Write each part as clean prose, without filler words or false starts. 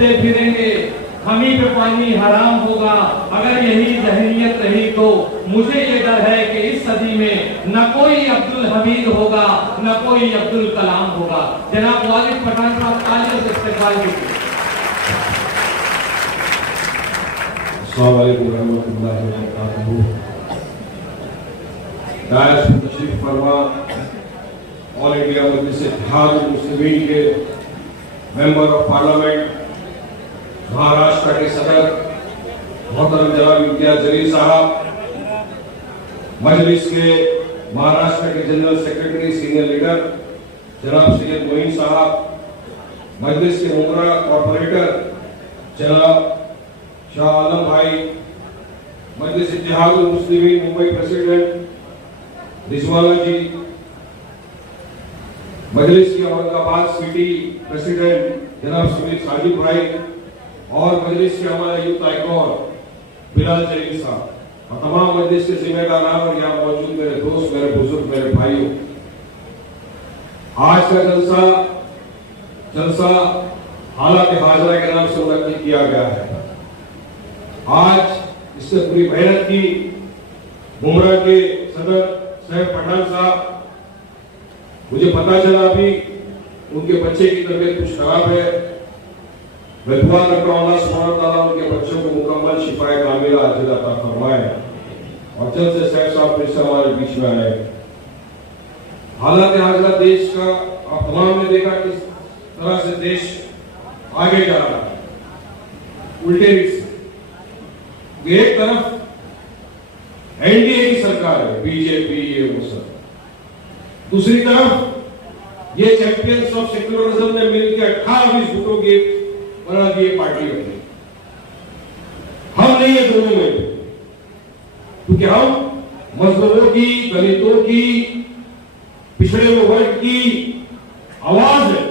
घूमते फिरेंगे, हम ही पे पानी हराम होगा। अगर यही जहनीत रही तो मुझे ये डर है कि इस सदी में न कोई अब्दुल हमीद होगा, न कोई अब्दुल कलाम होगा। जनाब वालिद पठान साहब तालियों से इस्तेकबाल कीजिए। अस्सलाम वालेकुम रहमतुल्लाहि व बरकातहू। दायस तशरीफ फरमा ऑल इंडिया मजलिस इत्तेहाद मुस्लिमीन के मेंबर ऑफ पार्लियामेंट महाराष्ट्र के सदर मोहतरम जनाब इम्तियाज जलील साहब, मजलिस के महाराष्ट्र के जनरल सेक्रेटरी सीनियर लीडर जनाब सैयद मोइन साहब, मजलिस के मुमरा कॉर्पोरेटर जनाब शाह आलम भाई, मजलिस इत्तेहाद मुस्लिमीन मुंबई प्रेसिडेंट रिजवाना जी, मजलिस के औरंगाबाद सिटी प्रेसिडेंट जनाब सुमीर साजिद भाई और मजलिस के हमारे यूथ आइकॉन बिलाल जलील साहब और तमाम मजलिस के जिम्मेदार और यहाँ मौजूद मेरे दोस्त, मेरे बुजुर्ग, मेरे भाइयों, आज का जलसा हालात हाजरा के नाम से मुनक्किद किया गया है। आज इससे पूरी मेहनत की मुमरा के सदर साहब पठान साहब, मुझे पता चला अभी उनके बच्चे की तबीयत कुछ खराब है। मैं दुआ करता हूं अल्लाह सुब्हानहू व तआला उनके बच्चों को मुकम्मल शिफाए कामिला अता फरमाए और जल्द से साहब साहब फिर से हमारे बीच में आए। हालात हाजरा देश का आप तमाम ने देखा किस तरह से देश आगे जा रहा है उल्टे से। एक तरफ एनडीए की सरकार है, बीजेपी ये वो सब, दूसरी तरफ ये चैंपियंस ऑफ सेक्युलरिज्म ने मिलकर 28 वोटों के बना दिए पार्टी अपनी। हम नहीं है दोनों में, क्योंकि हम मजलूमों की, दलितों की, पिछड़े हुए वर्ग की आवाज है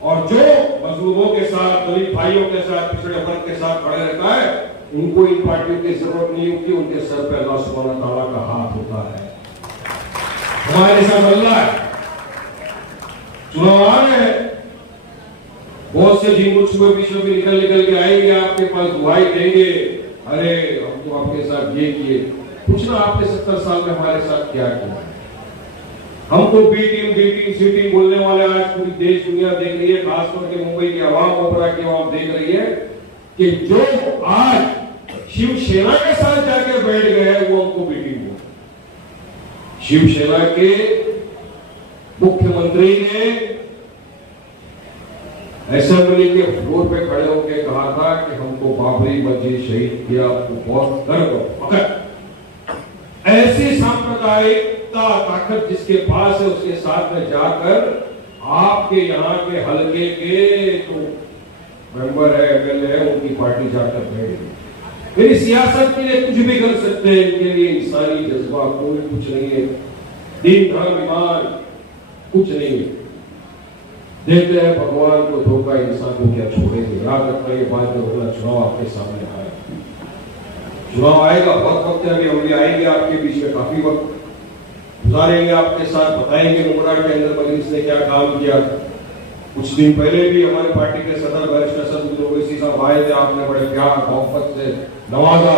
और जो मजलूमों के साथ, दलित भाइयों के साथ, पिछड़े वर्ग के साथ खड़े रहता है, उनको इन पार्टियों की जरूरत नहीं होती, उनके सर पे अल्लाह सुब्हानहू व तआला का हाथ होता है। हमारे साथ अल्लाह है। चुनाव आ रहे हैं, बहुत से जिन मुझ में बीच में भी निकल के आएंगे, आपके पास दुआई देंगे, अरे हम तो आपके साथ ये किए। पूछना आपने 70 साल में हमारे साथ क्या किया। हमको बी टीम, डी टीम, सी टीम बोलने वाले आज पूरी देश दुनिया देख रही है, खासतौर के मुंबई की आवाम, ओपरा की आवाम देख रही है कि जो आज शिवसेना के साथ जाके बैठ गए हैं वो हमको बी टीम बोल। शिवसेना के मुख्यमंत्री ने असेंबली के फ्लोर पे खड़े होकर कहा था कि हमको बाबरी मस्जिद शहीद किया, आपको बहुत गर्व फख्र। ऐसी सांप्रदायिकता ताकत जिसके पास है उसके साथ में जाकर आपके यहाँ के हलके के जो मेंबर है, एमएलए है, उनकी पार्टी जाकर बैठ। मेरी सियासत के लिए कुछ भी कर सकते हैं, इनके लिए इंसानी जज्बा कोई कुछ नहीं है, दीन धर्म ईमान कुछ नहीं है। देते हैं भगवान को धोखा, इंसान को क्या छोड़ेंगे। याद रखना ये बात जो होगा, चुनाव आपके सामने आया, चुनाव आएगा, बहुत वक्त है, हम भी आएंगे आपके बीच में, काफी वक्त गुजारेंगे आपके साथ, बताएंगे मुमरा के अंदर मजलिस ने क्या काम किया। कुछ दिन पहले भी हमारे पार्टी के सदर वरिष्ठ असद ओवैसी साहब आए थे, आपने बड़े प्यार मोहब्बत से नवाजा,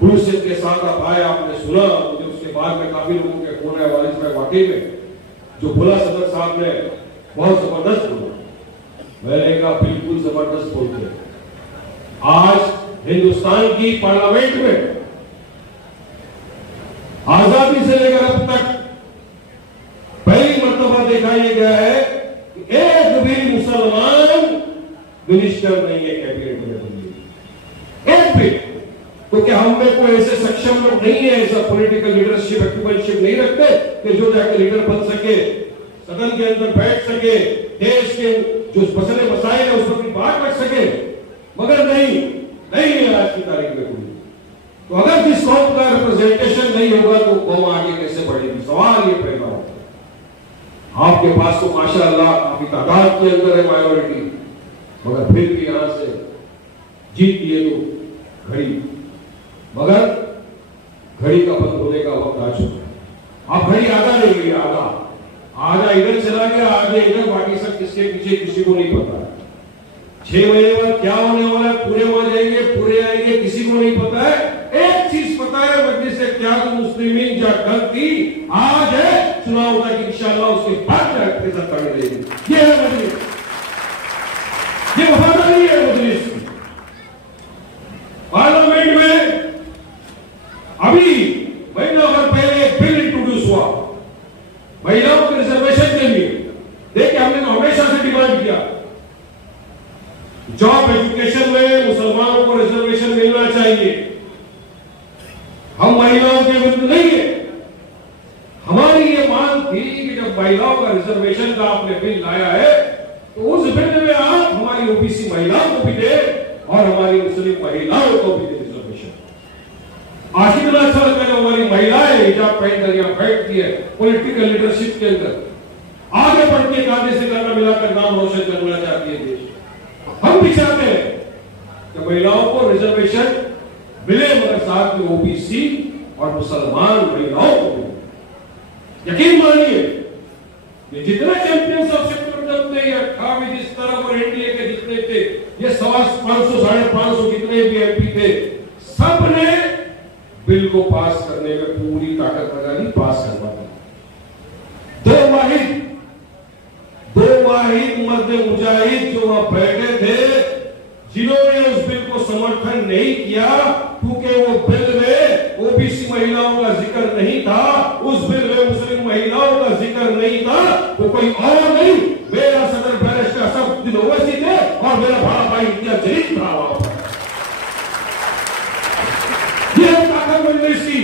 पुलिस के साथ आप आए, आपने सुना। मुझे उसके बाद में काफी लोगों के फोन है वालिद में, वाकई में जो बोला सदर साहब ने बहुत जबरदस्त बोला। मैंने कहा बिल्कुल जबरदस्त बोलते हैं। आज हिंदुस्तान की पार्लियामेंट में आजादी से लेकर अब तक पहली मर्तबा देखा यह गया है कि एक भी मुसलमान मिनिस्टर नहीं है कैबिनेट में, एक भी। तो क्या हम में कोई ऐसे सक्षम लोग नहीं है, ऐसा पॉलिटिकल लीडरशिप, एक्टिवशिप नहीं रखते कि जो जाके लीडर बन सके, सदन के अंदर बैठ सके, देश के जो मसले मसाइल है उस पर भी बात रख सके? मगर नहीं है आज की तारीख में कोई। तो अगर जिस कौम का रिप्रेजेंटेशन नहीं होगा तो कौम आगे कैसे बढ़ेगी? सवाल ये पैदा होता है। आपके पास तो माशाअल्लाह काफी तादाद के अंदर है माइनॉरिटी, मगर फिर भी यहां से जीत दिए तो घड़ी, मगर घड़ी का बंद होने का वक्त आ चुका है। आप घड़ी आधा ले गई, आधा इधर चला गया, आगे इधर, बाकी सब किसके पीछे किसी को नहीं पता। 6 महीने बाद क्या होने वाला है, पूरे हो जाएंगे, पूरे आएंगे, किसी को नहीं पता है। एक चीज पता है, मजलिस इत्तेहाद मुस्लिमीन जब कल थी, आज है चुनाव तक, इंशाअल्लाह उसके बाद जाके सत्ता मिलेगी। ये है मजलिस, ये वफादारी है मजलिस की। पार्लियामेंट में अभी महीनों भर पहले एक बिल इंट्रोड्यूस हुआ महिलाओं के रिजर्वेशन के लिए। देखिए, हमने तो हमेशा से डिमांड किया, जॉब एजुकेशन में मुसलमानों को रिजर्वेशन मिलना चाहिए। हम महिलाओं के विरुद्ध नहीं है, हमारी ये मांग थी कि जब महिलाओं का रिजर्वेशन का आपने बिल लाया है तो उस बिल में आप हमारी ओबीसी महिलाओं को भी दे और हमारी मुस्लिम महिलाओं को भी दे रिजर्वेशन। आज कितना अच्छा लगता है, हमारी महिलाएं हिजाब पहनकर यहाँ बैठती है पॉलिटिकल लीडरशिप के अंदर, आगे बढ़ के कांधे से कांधा मिलाकर नाम रोशन करना चाहती है देश। हम भी चाहते हैं कि महिलाओं को रिजर्वेशन मिले, मगर साथ में ओबीसी और मुसलमान महिलाओं को मिले। यकीन मानिए, ये जितने चैंपियंस ऑफ सेक्टर बनते हैं, 18 जिस तरह और एनडीए के जितने थे, ये 550 550 जितने भी एमपी थे, सब ने बिल को पास करने में पूरी ताकत लगा दी, पास करवा दी। दो वाहिद मर्द मुजाहिद जो वहां बैठे थे, जिन्होंने उस बिल को समर्थन नहीं किया, क्योंकि वो बिल में ओबीसी महिलाओं का जिक्र नहीं था, उस बिल में मुस्लिम महिलाओं का जिक्र नहीं था, वो कोई और नहीं, मेरा सदर बैरिस्टर असदुद्दीन ओवैसी थे और मेरा बड़ा भाई इम्तियाज जलील था। ये ताकत मजलिस की।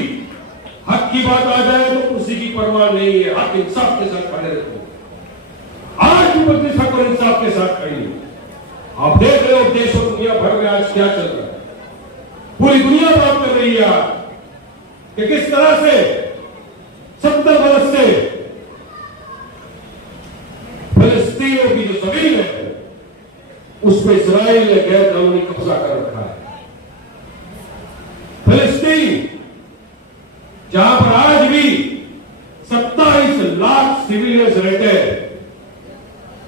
हक की बात आ जाए तो कुर्सी की परवाह नहीं है, हक इंसाफ के साथ खड़े रहते। आज भी मजलिस हक और इंसाफ के साथ खड़ी है। आप देख रहे हो देश और दुनिया भर में आज क्या चल रहा है, पूरी दुनिया बात कर रही है कि किस तरह से 70 बरस से फिलिस्तीनियों की जो जमीन है उस पर इजराइल ने गैर कानूनी कब्जा कर रखा है। फिलिस्तीन जहां पर आज भी 27 लाख सिविलियंस रहते हैं,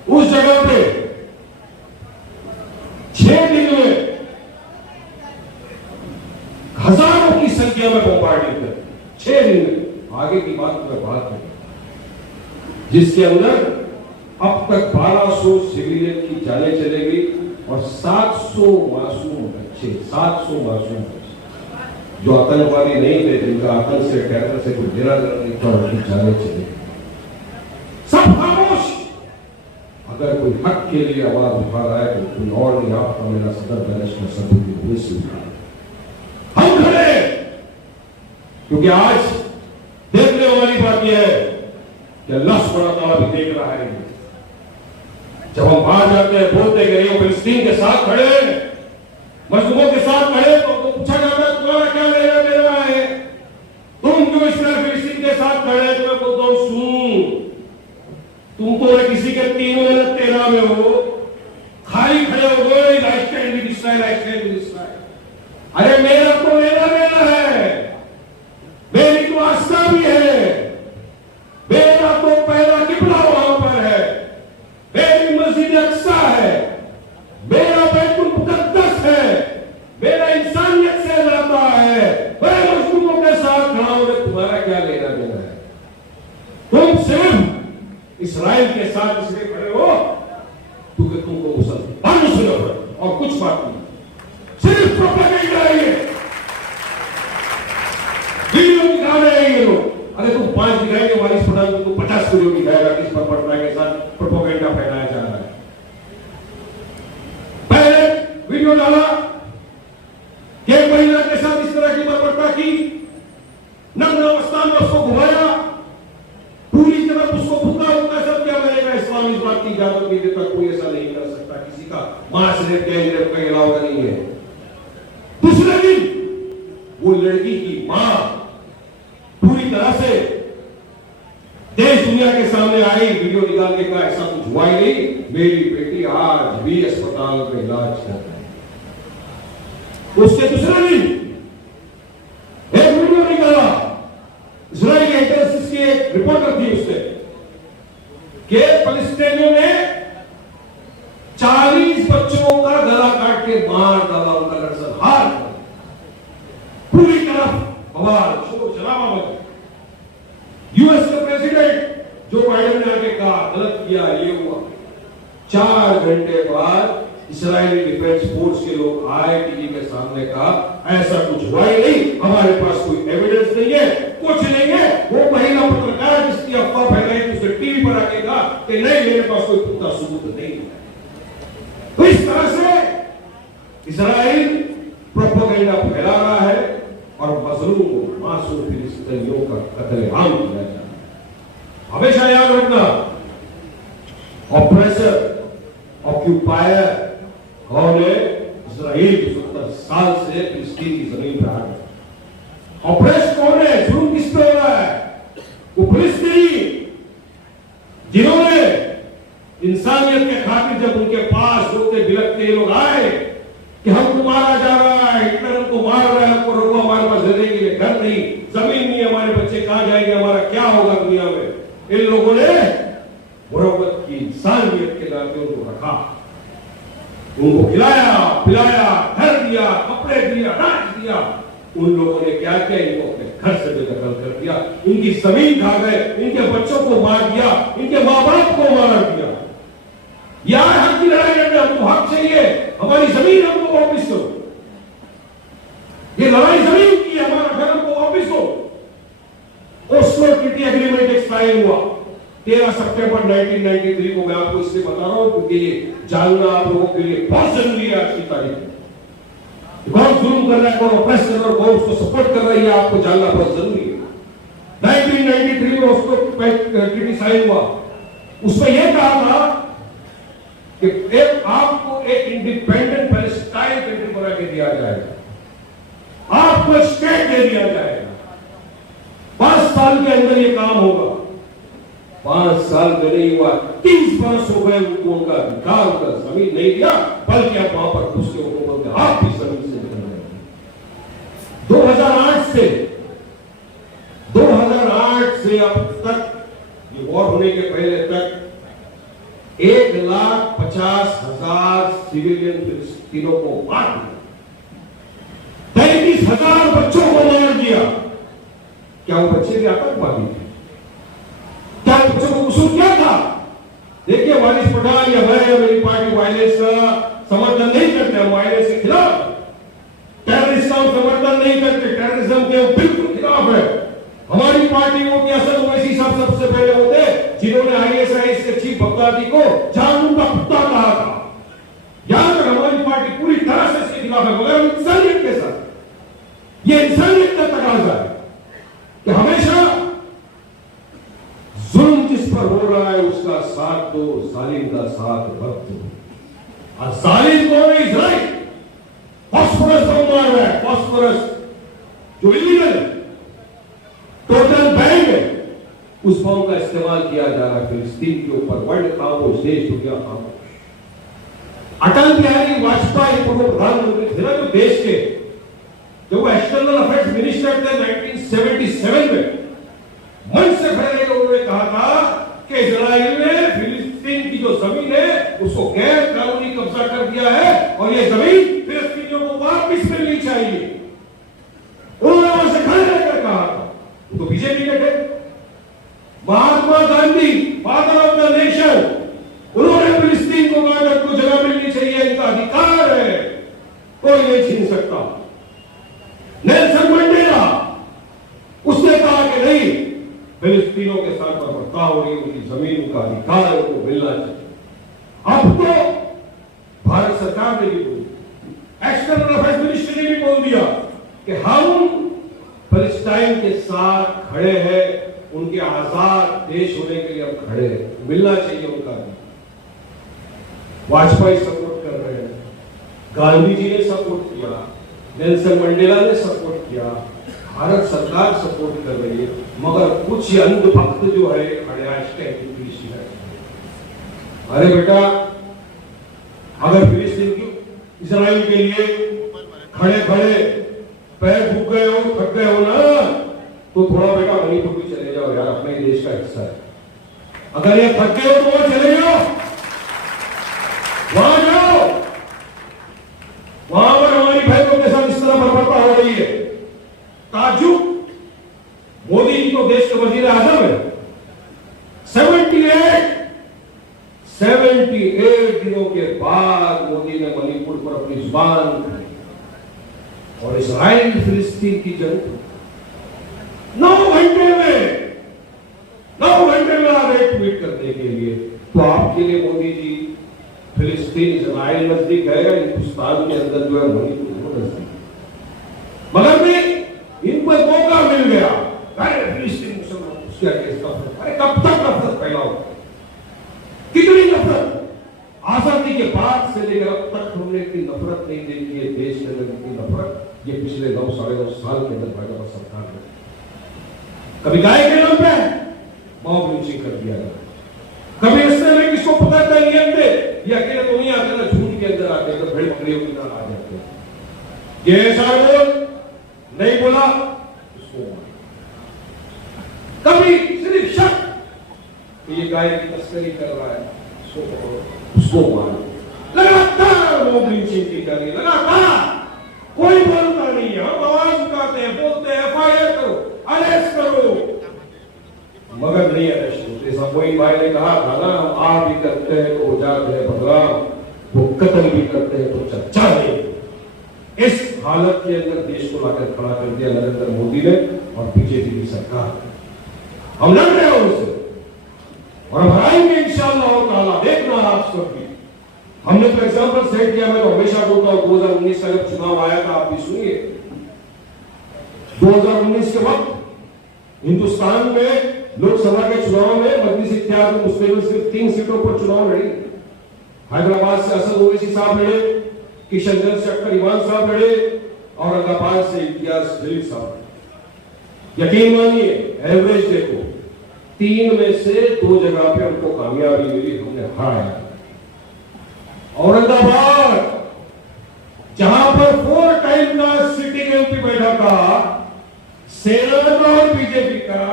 उस जगह पे 6 दिन में हजारों की संख्या में बमबार्डिंग कर, 6 दिन में। आगे की बात मैं बात नहीं, जिसके अंदर अब तक 1200 सिविलियन की जानें चले गई और 700 मासूम बच्चे, 700 मासूम बच्चे जो आतंकवादी नहीं थे, जिनका आतंक से टेरर से कोई लेना देना नहीं था, उनकी जानें चले गई। सब खामोश। अगर कोई हक के लिए आवाज उठा रहा है तो कोई और नहीं, आपका मेरा सदर बैरिस्टर असदुद्दीन ओवैसी उठा। हम खड़े, क्योंकि आज देखने वाली बात यह है कि अल्लाह सुब्हानहू व तआला भी देख रहा है। जब हम बाहर जाते हैं, बोलते गए फिलिस्तीन के साथ खड़े, मजलूमों के साथ खड़े, तो पूछा जाता है तुम्हारा क्या लेना देना है, तुम क्यों इस तरह फिलिस्तीन के साथ खड़े? तो मैं बोलता हूं सुन, तुम तो किसी के 3 में 13 में हो, खाली खड़े हो गए, राइट हैंड भी दिख रहा है, राइट हैंड भी दिख रहा है। अरे मेरा तो लेना देना है, मेरी तो आस्था भी है, मेरा तो पहला किबला वहां पर है, मेरी मस्जिद अक्सा है, मेरा बैतुल मुक़द्दस है, मेरा इंसानियत से नाता है, मैं मजलूमों के साथ खड़ा हूं। तुम्हारा क्या लेना देना है? तुम सिर्फ इस्राइल के साथ इसलिए खड़े हो क्योंकि तुमको मुसलमानों से नफरत और कुछ बात नहीं, सिर्फ प्रोपेगेंडा है ये, वीडियो दिखा रहे हैं ये लोग। अरे तुम 5 दिखाएंगे, वारिस पठान तुमको 50 वीडियो दिखाएगा किस पर पटना के साथ प्रोपेगेंडा फैलाया जा रहा है। पहले वीडियो डाला कि महिला के साथ इस तरह की बर्बरता की, नग्न अवस्था में उसको घुमाया, पूरी तरह उसको फुका होता सब क्या करेगा? इस्लाम इस बात की इजाजत नहीं देता, कोई ऐसा नहीं कर सकता, किसी का माशरे गैर का इलावा नहीं है। दूसरे दिन वो लड़की की मां पूरी तरह से देश दुनिया के सामने आई, वीडियो निकालने का ऐसा कुछ हुआ ही नहीं, मेरी बेटी आज भी अस्पताल में इलाज कर रही है। उसके दूसरे दिन एक वीडियो निकाला, इजराइल एजेंसी की एक रिपोर्टर थी, उसने कि फिलिस्तीनियों ने 40 बच्चों डिफेंस फोर्स के लोग आए टीवी के सामने कहा ऐसा कुछ हुआ ही नहीं, हमारे पास कोई एविडेंस नहीं है, कुछ नहीं है। वो महिला पत्रकार जिसकी अफवाह फैलाई थी उसने टीवी पर आके कहा कि नहीं मेरे पास कोई पुख्ता सबूत नहीं है। तो इस तरह से इजराइल प्रोपेगेंडा फैला रहा है और मजलूम को मासूम फिलिस्तीनियों का कत्लेआम किया जा रहा है। हमेशा याद रखना, ऑपरेशन ऑक्यूपायर कौन है? इजराइल 70 साल से फिलिस्तीन की जमीन पर आ गया। ऑपरेशन कौन है? जुल्म किस पे हो रहा है? वो फिलिस्तीनी जिन्होंने इंसानियत के खातिर जब उनके पास रोते बिलखते लोग आए कि हमको मारा जा रहा है, हिटलर हमको मार रहा है, हमको रोको, हमारे पास रहने के लिए घर नहीं, जमीन नहीं, हमारे बच्चे कहां जाएंगे, हमारा क्या होगा दुनिया में, इन लोगों ने मुरव्वत की इंसानियत के नाते उनको रखा, उनको खिलाया पिलाया, घर दिया, कपड़े दिया, डांट दिया। उन लोगों ने क्या किया? इनको अपने घर से बेदखल कर दिया, इनकी जमीन खा गए, इनके बच्चों को मार दिया, इनके माँ बाप को मार दिया। यार हक की लड़ाई लड़ना, हमको हक चाहिए, हमारी जमीन हमको वापिस दो, ये लड़ाई जमीन की है, हमारा घर हमको वापिस दो। ओस्लो ट्रीटी एग्रीमेंट एक्सपायर हुआ 13 सितंबर 1993 को। मैं आपको इसलिए बता रहा हूं क्योंकि ये जानना आप लोगों के लिए बहुत जरूरी है आज की तारीख में। कौन जुल्म कर रहा है, कौन ऑपरेस कर रहा है, कौन उसको सपोर्ट कर रही है, आपको जानना बहुत जरूरी है। 1993 में उसको ट्रीटी साइन हुआ, उसमें यह कहा था कि एक आपको एक इंडिपेंडेंट पैलेस्टाइन कंट्री बना के दिया जाएगा, आपको स्टेट दे दिया जाएगा, 5 साल के अंदर ये काम होगा। 5 साल में नहीं हुआ, 30 वर्ष हो गए उनको उनका अधिकार, उनका जमीन नहीं दिया, बल्कि आप वहां पर घुस के उनको बोलते आप भी जमीन से निकल रहे हैं। 2008 से अब तक, ये वॉर होने के पहले तक 1,50,000 सिविलियन फिलिस्तीनों को मार दिया, 33,000 बच्चों को मार दिया। क्या वो बच्चे भी आतंकवादी थे? क्या बच्चों को कसूर क्या था? देखिए वारिस पठान या मैं या मेरी पार्टी वायलेंस का समर्थन नहीं करते, हम वायलेंस के खिलाफ, टेररिस्ट का समर्थन नहीं करते, टेररिज्म के बिल्कुल खिलाफ है। हमारी पार्टी वो की असद ओवैसी साहब सबसे पहले होते जिन्होंने आईएसआईएस के चीफ बगदादी को जानून का कुत्ता कहा था। यहां तक हमारी पार्टी पूरी तरह से इसके खिलाफ है, मगर इंसानियत के साथ, ये इंसानियत का तकाजा है कि हमेशा जुल्म जिस पर हो रहा है उसका साथ दो, जालिम का साथ मत दो। और जालिम कौन है? इजराइल फास्फोरस बम मार रहा है, फास्फोरस जो इलीगल टोटल बैन है, उस बम का इस्तेमाल किया जा रहा है फिलिस्तीन के ऊपर। वर्ल्ड खामोश, देश दुनिया खामोश। अटल बिहारी वाजपेयी पूर्व प्रधानमंत्री थे ना जो देश के, जो वो एक्सटर्नल अफेयर्स मिनिस्टर थे 1977 में, मंच से खड़े होकर उन्होंने कहा था कि इजराइल ने फिलिस्तीन की जो जमीन है उसको गैर कानूनी कब्जा कर दिया है और ये जमीन फिलिस्तीनियों को वापस मिलनी चाहिए। उन्होंने वहां से खड़े रहकर कहा था, तो बीजेपी के थे। Mahatma Gandhi, father of the nation, उन्होंने फिलिस्तीन को कहा को जगह मिलनी चाहिए, इनका अधिकार है, कोई नहीं छीन सकता। नेल्सन मंडेला, उसने कहा कि नहीं, फिलिस्तीनों के साथ बर्ताव हो रही, उनकी जमीन का अधिकार है, उनको मिलना चाहिए। अब तो भारत सरकार ने भी बोल दिया, एक्सटर्नल अफेयर्स मिनिस्ट्री ने भी बोल दिया कि हम फिलिस्तीन के साथ खड़े हैं, उनके आजाद देश होने के लिए हम खड़े हैं, मिलना चाहिए उनका भी। वाजपेयी सपोर्ट कर रहे हैं, गांधी जी ने सपोर्ट किया, नेल्सन मंडेला ने सपोर्ट किया, भारत सरकार सपोर्ट कर रही है, मगर कुछ अंधभक्त जो है खड़े है। अरे बेटा, अगर फिलिस्तीन की इजराइल के लिए खड़े खड़े पैर भूख गए हो, थक गए हो ना, तो थोड़ा बेटा वहीं पर भी चले जाओ यार, अपने देश का हिस्सा है। अगर ये थक गए हो तो वहां चले जाओ, वहां जाओ, वहां पर हमारी बहनों के साथ इस तरह बर्बरता हो रही है। ताजुब, मोदी जी तो देश के वजीर आजम है, 78 दिन दिनों के बाद मोदी ने मणिपुर पर अपनी जुबान और इस्राइल फिलिस्तीन की जंग 9 घंटे में आ गए ट्वीट करने के लिए। तो आपके लिए मोदी जी फिलिस्तीन इस्राइल नजदीक है या हिंदुस्तान के अंदर जो है मणिपुर नजदीक? मगर भी इनको मौका मिल गया, अरे फिलिस्तीन मुसलमान उसका केस नफरत, अरे कब तक नफरत फैलाओ? कितनी नफरत? आजादी के बाद से लेकर अब तक हमने इतनी नफरत नहीं देखी है देश के अंदर, इतनी नफरत ये पिछले 9 साढ़े 9 साल के अंदर भाजपा सरकार ने। कभी गाय के नाम पे मॉब लिंचिंग कर दिया गया, कभी इससे में किसको पता था नियम दे, ये अकेले तो नहीं आते ना, झूठ के अंदर आते तो भेड़ बकरियों की तरह आ जाते हैं। ये ऐसा बोल नहीं बोला उसको, कभी सिर्फ शक कि ये गाय की तस्करी कर रहा है उसको मारो, लगातार मॉब लिंचिंग की जा रही है, लगातार कोई बोलता नहीं है। हम आवाज उठाते हैं, बोलते हैं एफआईआर करो, अरेस्ट करो, मगर नहीं अरेस्ट होते। समोई भाई ने कहा था ना, हम आ भी करते हैं तो हो जाते हैं बदनाम, वो कत्ल भी करते हैं तो चर्चा नहीं। इस हालत के अंदर देश को लाकर खड़ा कर दिया नरेंद्र मोदी ने और बीजेपी की सरकार। हम लड़ रहे हैं उनसे और हम हराएंगे इंशाअल्लाह ताला, देखना आप सब भी। हमने तो एग्जाम्पल सेट किया, मैं तो हमेशा बोलता हूं 2019 का जब चुनाव आया था, आप भी सुनिए, 2019 के वक्त हिंदुस्तान में लोकसभा के चुनाव में मजलिस इत्तेहाद मुस्लिम सिर्फ 3 सीटों पर चुनाव लड़ी। हैदराबाद से असद ओवैसी साहब लड़े, किशनगंज से अख्तर इमाम साहब लड़े, औरंगाबाद से इम्तियाज जलील साहब। यकीन मानिए, एवरेज देखो, 3 में से 2 जगह पे हमको कामयाबी मिली, हमने हराया। औरंगाबाद जहां पर 4 टाइम का सिटिंग एमपी बैठा था, सेना और बीजेपी का,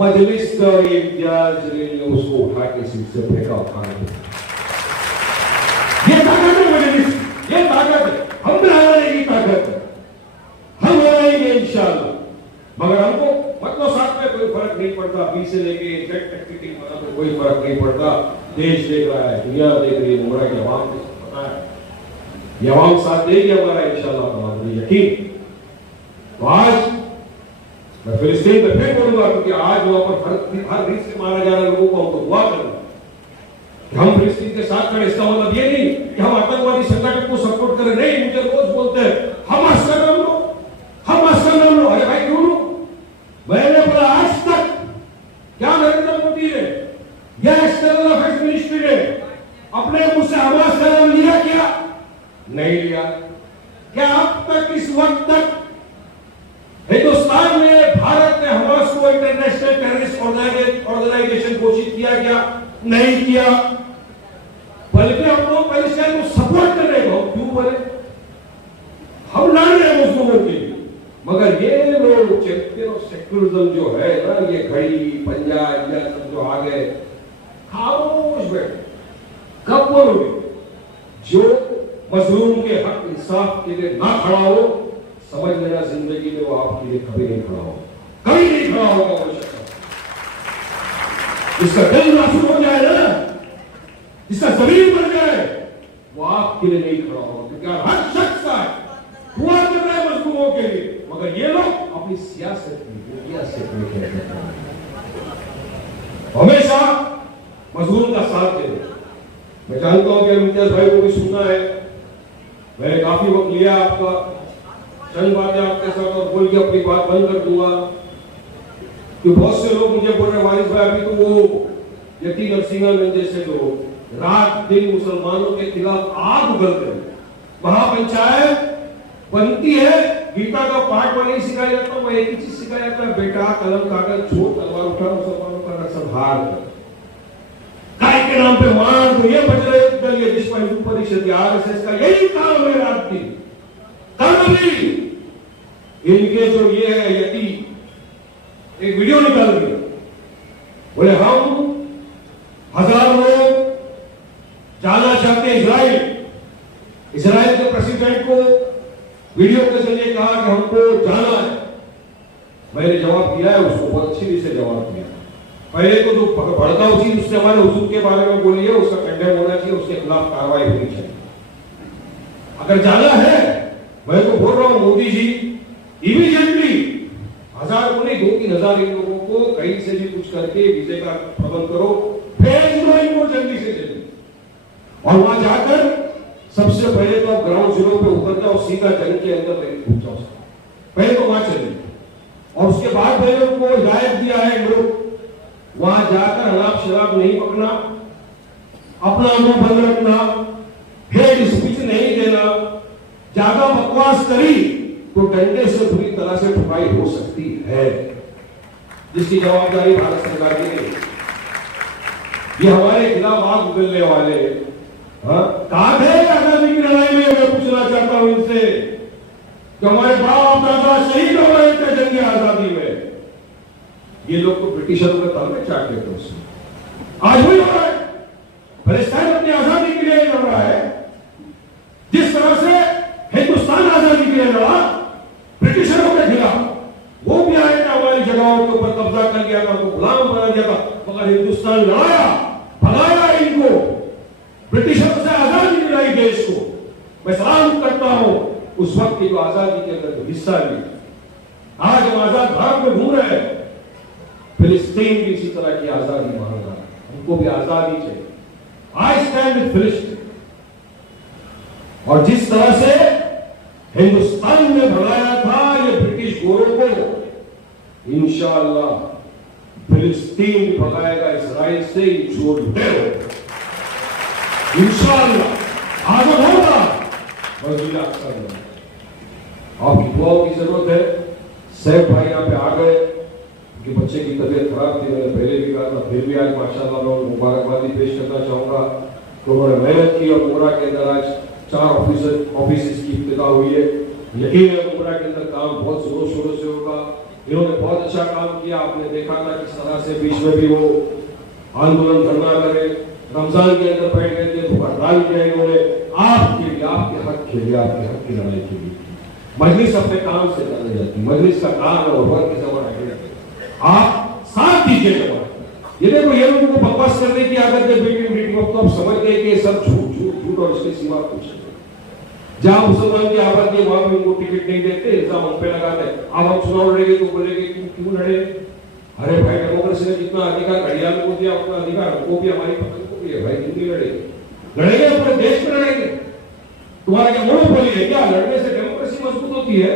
मजलिस का इम्तियाज जलील ने उसको उठा के सीट से फेंका, ये ताकत है मजलिस, ये ताकत है, हम हराने की ताकत है, हम हराएंगे इंशाअल्लाह। मगर हमको मतलब साथ में कोई फर्क नहीं पड़ता, बी से लेके जेट तक की मतलब कोई फर्क नहीं पड़ता। देश देख रहा है, दुनिया देख रही है, मुमरा की आवाम को पता है, ये आवाम साथ देगी हमारा इंशाअल्लाह, हमारा यकीन। तो आज मैं फिलिस्तीन पे फिर बोलूंगा, क्योंकि आज वहां पर हर रीत से मारा जा रहा है लोगों को, हमको दुआ करना कि हम फिलिस्तीन के साथ खड़े। इसका मतलब ये नहीं कि हम आतंकवादी संगठन को सपोर्ट करें, नहीं। मुझे रोज बोलते हैं हमास का नाम लो, हमास का नाम लो, अरे भाई क्यों लो? मैंने बोला आज तक क्या नरेंद्र मोदी ने या एक्सटर्नल अफेयर्स मिनिस्ट्री ने अपने मुंह से हमास का नाम लिया क्या? नहीं लिया। क्या अब तक इस वक्त तक हिंदुस्तान में भारत ने हमास को इंटरनेशनल टेररिस्ट ऑर्गेनाइजेशन घोषित किया क्या? नहीं किया। बल्कि हम लोग पैलेस्टाइन को सपोर्ट कर रहे हो, क्यों बोले? हम लड़ रहे हैं मुस्लिमों के लिए। मगर ये लोग चैंपियन ऑफ सेक्युलरिज्म जो है ना, ये घड़ी पंजाब या सब जो आ गए, खामोश बैठे, कब बोलोगे? जो मजलूम के हक इंसाफ के लिए ना खड़ा हो, समझ लेना जिंदगी में वो आपके लिए कभी नहीं खड़ा हो, कभी नहीं खड़ा होगा वो शख्स। इसका दिल नासूर हो जाए ना, इसका जमीन बन जाए, वो आपके लिए नहीं खड़ा होगा, क्योंकि हर शख्स का हुआ कर रहा है मजलूमों के लिए। मगर ये लोग अपनी सियासत में हमेशा मजलूम का साथ दे। मैं जानता हूं कि इम्तियाज भाई को भी सुनना है, मैंने काफी वक्त लिया आपका, चंद बातें आपके साथ और बोल के अपनी बात बंद कर दूंगा। कि बहुत से लोग मुझे बोल रहे वारिस भाई, अभी तो वो यतीम नरसिंहागंज जैसे लोग रात दिन मुसलमानों के खिलाफ आग उगलते हैं, महापंचायत बनती है, गीता का पाठ में नहीं सिखाया जाता, वो एक ही चीज सिखाया जाता है, बेटा कलम कागज छोड़, तलवार उठा, मुसलमानों का नरसंहार कर, काय के नाम पे मार दो। ये बजरंग दल, ये विश्व हिंदू परिषद, आरएसएस का यही काम है रात दिन। कभी इनके जो ये है यति एक वीडियो निकाल दिया, बोले हम 1000 लोग जाना चाहते हैं इजराइल के प्रेसिडेंट को वीडियो के जरिए कहा कि हमको जाना है। मैंने जवाब दिया है उसको, बहुत अच्छी रीति से जवाब दिया। पहले तो जो भड़काऊ चीज उसने हमारे हुजूर के बारे में बोली है उसका कंडेम होना चाहिए, उसके खिलाफ कार्रवाई होनी चाहिए। अगर जाना है, मैं तो बोल रहा हूं मोदी जी इमीडिएटली 1000 को नहीं 2-3 इन लोगों को कहीं से भी कुछ करके वीजे का प्रबंध करो, भेज दो इनको जल्दी से जल्दी। और वहां जाकर सबसे पहले तो ग्राउंड जीरो पे उतर जाओ, सीधा जंग के अंदर घुस जाओ। पहले तो वहां चले और उसके बाद मैंने उनको हिदायत दिया है लोग वहां जाकर अनाप शराब नहीं पकना, अपना मुंह बंद रखना, हेड स्पीच नहीं देना, ज्यादा बकवास करी तो डंडे से बुरी तरह से ठुकाई हो सकती है, जिसकी जवाबदारी भारत सरकार की नहीं। ये हमारे खिलाफ आग उगलने वाले कहा थे आजादी की लड़ाई में, मैं पूछना चाहता हूं इनसे कि हमारे बाप दादा शहीद हो गए थे जंग आजादी में, ये लोग तो ब्रिटिशरों के तल में चाट लेते उसमें। आज भी हो रहा है, पैलेस्टाइन अपनी आजादी के लिए लड़ रहा है, जिस तरह से हिंदुस्तान आजादी के लिए लड़ा ब्रिटिशरों के खिलाफ, वो भी आए थे हमारी जगहों के ऊपर कब्जा कर लिया था, उनको गुलाम बना दिया था, मगर हिंदुस्तान लड़ाया, भगाया इनको, ब्रिटिशरों से आजादी दिलाई देश को। मैं सलाम करता हूं उस वक्त की जो आजादी के अंदर हिस्सा लिया। आज हम आजाद भारत में घूम रहे हैं, फिलिस्तीन भी इसी तरह की आजादी मांग रहा है, उनको भी आजादी चाहिए। आई स्टैंड विद फिलिस्तीन। और जिस तरह से हिंदुस्तान में भगाया था ये ब्रिटिश गोरों को, इंशाअल्लाह फिलिस्तीन भी भगाएगा इजराइल से, छोड़ दे इंशाअल्लाह आगे होगा। आपकी दुआओं की जरूरत है। सैफ भाई यहाँ पे आ गए, उनके बच्चे की तबीयत खराब थी, मैंने पहले भी कहा था, फिर भी आज माशाल्लाह मैं मुबारकबादी पेश करना चाहूंगा कि उन्होंने मेहनत की और उमरा के अंदर आज 4 ऑफिस की इब्तिदा हुई है। यकीन है उमरा के अंदर काम बहुत जोरों शोरों से होगा। इन्होंने बहुत अच्छा काम किया, आपने देखा था किस तरह से बीच में भी वो आंदोलन करना करे, रमजान के अंदर बैठ गए थे, तो हड़ताल किया इन्होंने आपके लिए, आपके हक के लिए, आपके हक की लड़ाई के लिए। मजलिस अपने काम से जानी जाती, मजलिस का काम है और वर्क के जमाना है, आप साथ दीजिएगा। ये देखो ये लोगों को बकवास करने की आदत है, मीटिंग वक्त तो आप समझ गए कि सब झूठ झूठ झूठ और इसके सिवा कुछ नहीं। जहां मुसलमान की आबादी वहां भी उनको टिकट नहीं देते, इल्जाम हम पे लगाते हैं। अब हम चुनाव लड़ेंगे तो बोलेंगे क्यों लड़े? अरे भाई डेमोक्रेसी ने जितना अधिकार घड़ियाल को दिया उतना अधिकार हमको भी, हमारी पसंद को भी है भाई, क्यों नहीं लड़ेंगे? पूरे देश में लड़ेंगे। तुम्हारा क्या मोनोपोली है क्या? लड़ने से डेमोक्रेसी मजबूत होती है।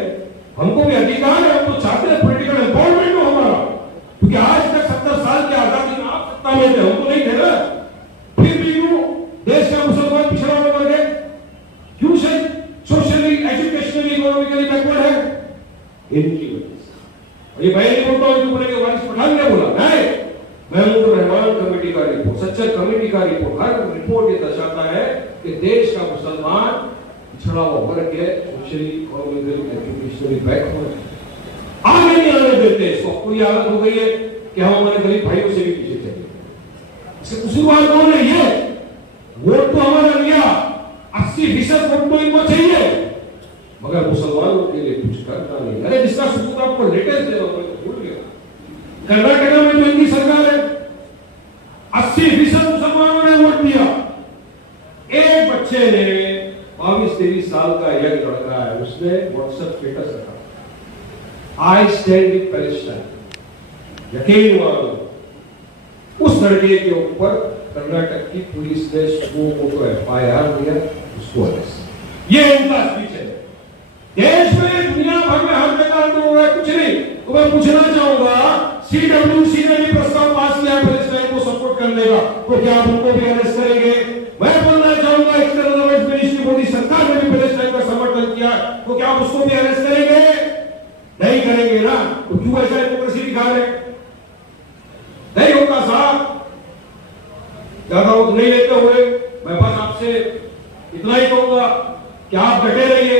हमको भी अधिकार है, हम तो चाहते हैं पॉलिटिकल एम्पावरमेंट हो हमारा, क्योंकि आज तक 70 साल की आजादी में आप सत्ता में थे, हम तो नहीं थे ना। फिर भी क्यों देश का मुसलमान पिछड़ा हुआ वर्ग है? क्यों से सोशली, एजुकेशनली, इकोनॉमिकली बैकवर्ड है? इनकी वजह से। ये मैं नहीं बोलता हूं, जो बोलेंगे वारिस पठान ने बोला, नहीं, महमूद रहमान कमेटी का रिपोर्ट, सच्चर कमेटी का रिपोर्ट, हर रिपोर्ट ये दर्शाता है कि देश का मुसलमान पिछड़ा हुआ वर्ग है, सोशली, इकोनॉमिकली, एजुकेशनली बैकवर्ड, आगे नहीं आने देते। इसको पूरी आदत हो गई है कि हम हमारे गरीब भाइयों से भी पीछे चले। इससे कसूरवार कौन है? ये वोट तो हमारा लिया, 80% वोट तो इनको चाहिए, मगर मुसलमानों के लिए कुछ करना नहीं। अरे जिसका सबूत आपको लेटेस्ट दे रहा हूं, मैं भूल गया, कर्नाटक में जो इनकी सरकार है, 80% मुसलमानों ने वोट दिया। एक बच्चे ने 22-23 साल का यंग लड़का है, उसने व्हाट्सएप स्टेटस रखा, आई स्टैंड विद पैलेस्टाइन। यकीन मानो उस लड़के के ऊपर कर्नाटक की पुलिस ने उसको FIR दिया, उसको अरेस्ट। ये इनका स्पीच है। देश में, दुनिया भर में हर जगह हो रहा है, कुछ नहीं। तो मैं पूछना चाहूंगा, CWC ने भी प्रस्ताव पास किया पैलेस्टाइन को सपोर्ट करने का, तो क्या आप उनको भी अरेस्ट करेंगे? मैं बोलना चाहूंगा, एक्सटर्नल अफेयर्स मिनिस्ट्री मोदी सरकार ने भी पैलेस्टाइन का समर्थन किया, तो क्या आप उसको भी अरेस्ट करेंगे? नहीं करेंगे ना। तो क्यों ऐसा डेमोक्रेसी दिखा रहे? नहीं होता साहब। ज्यादा वक्त नहीं लेते हुए मैं बस आपसे इतना ही कहूंगा कि आप डटे रहिए,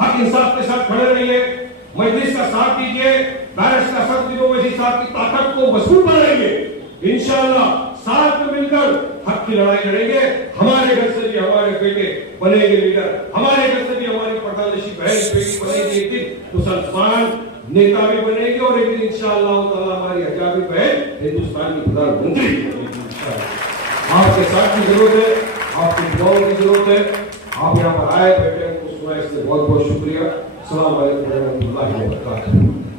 हक इंसाफ के साथ खड़े रहिए, मजलिस का साथ दीजिए, बैरिश का साथ दीजिए, साथ की ताकत को मजबूत बनाएंगे। इंशाअल्लाह साथ में मिलकर हक की लड़ाई लड़ेंगे। हमारे घर से भी हमारे बेटे बनेंगे लीडर, हमारे घर से भी हमारी पर्दानशी बहन बेटी बनेगी एक दिन मुसलमान नेता भी बनेगी और एक दिन इंशाअल्लाह ताला हमारी हजाबी बहन हिंदुस्तान की प्रधानमंत्री बनेगी इंशाअल्लाह। आपके साथ की जरूरत है, आपकी दुआओं की जरूरत है। आप यहाँ पर आए बैठे हमको सुना, इसलिए बहुत बहुत शुक्रिया। अस्सलाम वालेकुम रहमतुल्लाहि व बरकातहू।